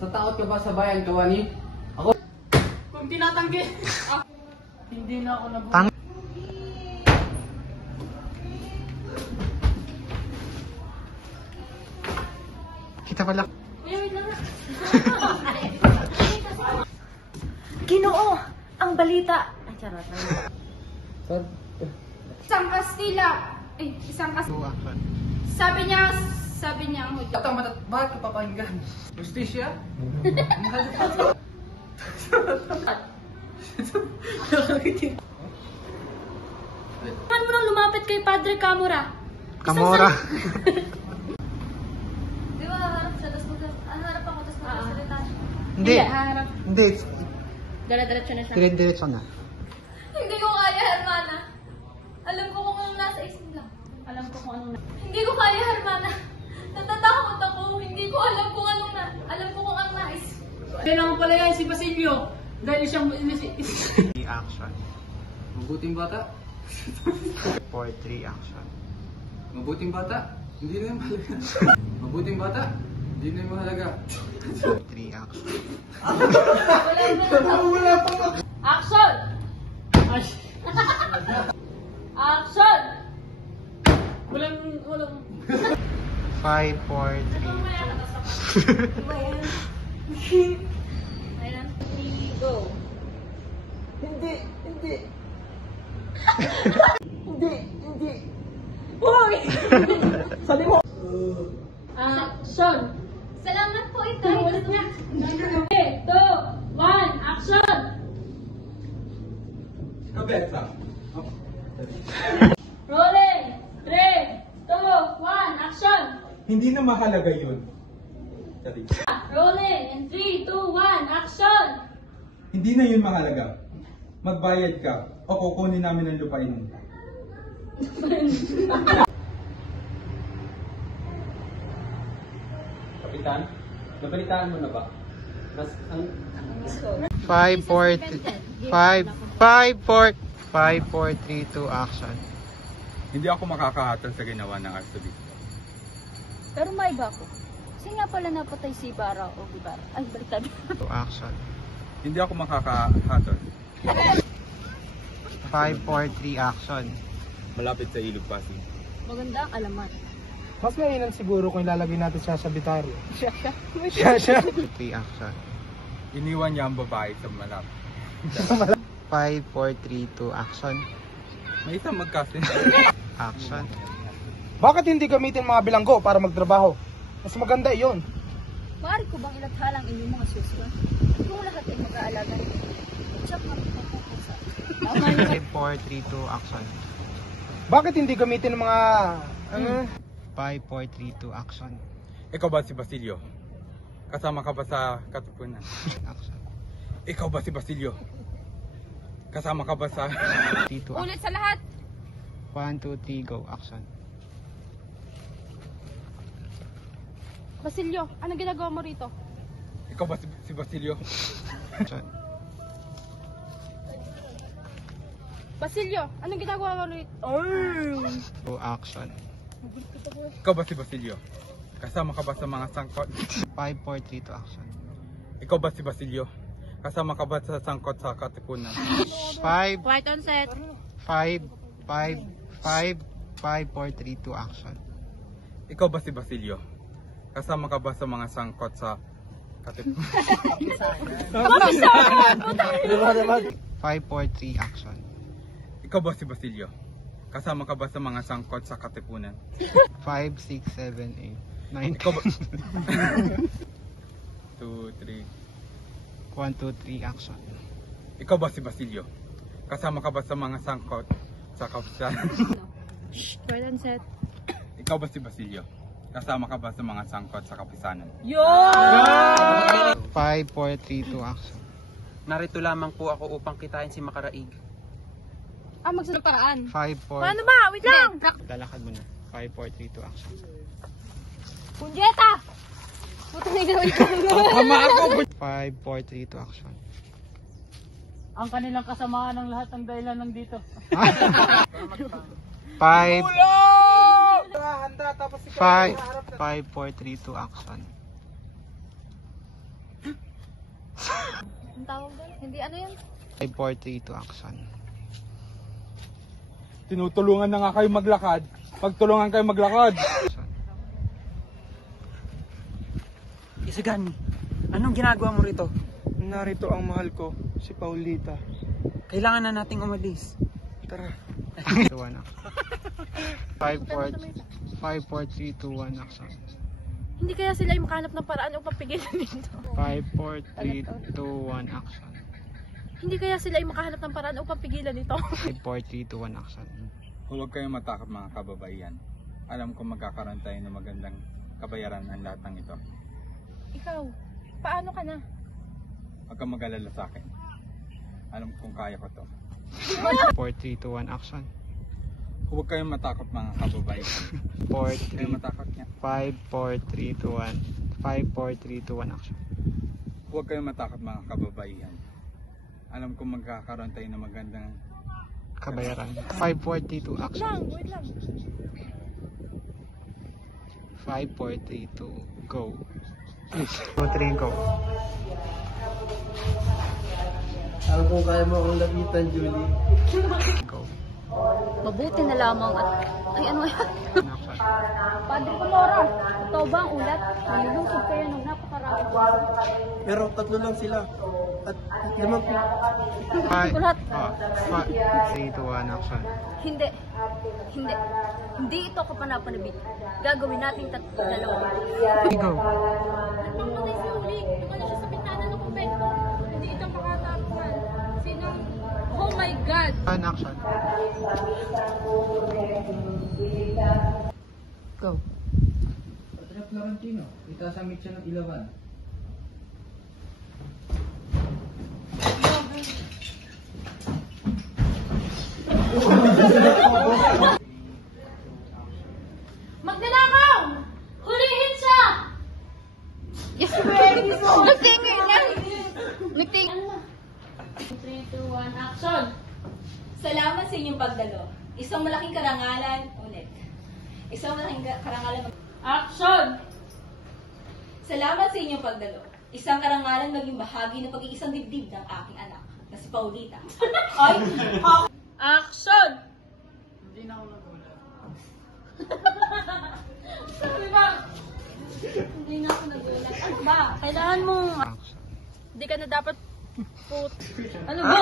Natatakot ka ba sa bayan, Kawani? Ako? Kung tinatanggi, hindi na ako nag- Kita pala. Ginoo, ang balita. Ay, charot. Isang Kastila. Ay, isang Kastila. Sabi niya ang hudyo. Bakit ka papakinggan? Justisya? Saan mo nang lumapit kay Padre Camora? Kamora. Di ba, harap siya, tapos harap ako, tapos magsasalita. Hindi. Harap. Hindi. Dala-diretso na siya. Dire-diretso na. Hindi ko kaya, Hermana. Alam ko kung anong nasa isip lang. Alam ko kung anong Hindi ko kaya, Hermana. Natatakot ako. Hindi ko alam kung anong alam ko kung anong nais. Kaya naman pala yan si Basilio. Dahil siyang Action. Mabuting bata? 4-3 action. Mabuting bata? Hindi na yung mahalaga. Mabuting bata? Hindi na yung mahalaga. 3 action. Action! Action! walang 5, 4, 3, 2. Ayan. Go. Action! Salamat po, Itay. Ulit niya. 3, 2, 1, action! Kabesa. Rolling! 3, 2, 1, action! Hindi na mahalaga yun. Sorry. Rolling! In 3, 2, 1, action! Hindi na yun mahalaga. Magbayad ka o kukunin namin ang lupain mo. Kapitan, nabalitaan mo na ba? Mas ang 5, 4, 5, 4, 3, 2 action. Hindi ako makakahatol sa ginawa ng arsobispo. Pero may iba ako. Kasi nga pala napatay si Ibarra o Ibarra. Ay, baliktad. 2 action. Hindi ako makakahatol. 5, 4, 3 action. Malapit sa ilog Pasig. Maganda ang alaman. Mas mainam siguro kung ilalagay natin siya sa bitaryo. Siya. 3 action. Iniwan niya ang babae sa malapit. 5, 4, 3, 2 action. May isang magkasin. Action. Bakit hindi gamitin mga bilanggo para magtrabaho? Mas maganda iyon. Maaari ko bang ilathala ang inyong mga suso? Kung lahat ay mag-aalaga rin. Check mo ito po sa... 5, 4, 3, 2 action. Bakit hindi gamitin ng mga... 5, 4, 3, 2 action. Ikaw ba si Basilio? Kasama ka ba sa katipunan? Action. Ikaw ba si Basilio? Kasama ka ba sa... 3, 2 action. Ulit sa lahat! 1, 2, 3, go. Action. Basilio, anong ginagawa mo rito? Ikaw ba si Basilio? Action. Basilio, anong ginagawa mo rito? 2 action. Ikaw ba si Basilio? Kasama ka ba sa mga sangkot? 5, 4, 3, 2 action. Ikaw ba si Basilio? Kasama ka ba sa sangkot sa katipunan? 5, Quiet on set. 5, 4, 3, 2 action. Ikaw ba si Basilio? Kasama ka ba sa mga sangkot sa katipunan? 5, 4, 3 action. Ikaw ba si Basilio? Kasama ka ba sa mga sangkot sa katipunan? 5, 6, 7, 8, 9. Ikaw ba... 2, 3. 1, 2, 3 action. Ikaw ba si Basilio? Kasama ka ba sa mga sangkot sa kapisanan? Quiet on set. Ikaw ba si Basilio? Kasama ka ba sa mga sangkot sa kapisanan? 5, 4, 3, 2 action. narito lamang po ako upang kitain si Makaraig. Magsunod paraan. 5, 4. Paano ba? Wait lang! Lalakad mo na. 5, 4, 3, 2 action. Punjeta! Puto na gawin ko. 5, 4, 3, 2 action. ang kanilang kasamaan ng lahat ng dahilan ng dito. 5, 5, 4, 3, 2 action. Ang tawag doon? Hindi ano yun? 5, 4, 3, 2, action. Tinutulungan na nga kayo maglakad. Pagtulungan kayo maglakad. Isagan, anong ginagawa mo rito? Narito ang mahal ko, si Paulita. Kailangan na nating umalis. Tara. 2, 1, action. 5, 4, 3, 2, 1, action. Hindi kaya sila yung makahanap ng paraan upang pigilan nito? 5, 4, 3, 2, 1, action. Hindi kaya sila yung makahanap ng paraan upang pigilan nito? 5, 4, 3, 2, 1, action. Huwag kayong matakot mga kababaihan. Alam ko magkakaroon tayo ng magandang kabayaran ang lahat ng ito. Ikaw, paano ka na? Huwag kang mag-alala sa akin. Alam kong kaya ko to. 4, 3, 2, 1, action. Huwag kayong matakot mga kababaihan. 4, Huwag 3, kayong matakot niya. 5, 4, 3, 2, 1. 5, 4, 3, 2, 1, action. Huwag kayong matakot mga kababaihan. Alam kong magkakaroon tayo ng magandang Kabayaran. 5, 4, 3, 2, action. Wait lang. 5, 4, 3, 2, go. 2, 3, go. Alam kung kaya mo akong lapitan, Julie. Go. Mabuti na lamang at... Ay, ano yan? Action. Padre Colora, ito ba ang ulat? Nalulungkot kayo ng napakarami. Pero 3 lang sila. At 5 Ulat. 3, 2, 1, action. Hindi. Hindi. Hindi ito kapanapanabik. Gagawin natin dalawa. Go. Nagpamatay si Uli. Tumalo siya sa bintana ng kumpento. Hindi ito makatapuan. Sinong... Oh my God! 1, action. Go. Patrap Florentino, itasamit siya ng ilawan. Magnanakaw! Hulihin siya! Yes, Magtingin na! Magtingin. 3, 2, 1, action! Salamat sa inyong pagdalo. Isang malaking karangalan, ulit. Isang malaking karangalan. Action! Salamat sa inyong pagdalo. Isang karangalan maging bahagi ng pag-iisang dibdib ng aking anak, na si Paulita. Ay! Action! Hindi na ako nagulat. Sabi ba? Hindi na ako nagulat. Ano ba? Kailangan mong... Action. Hindi ka na dapat... Ano ba?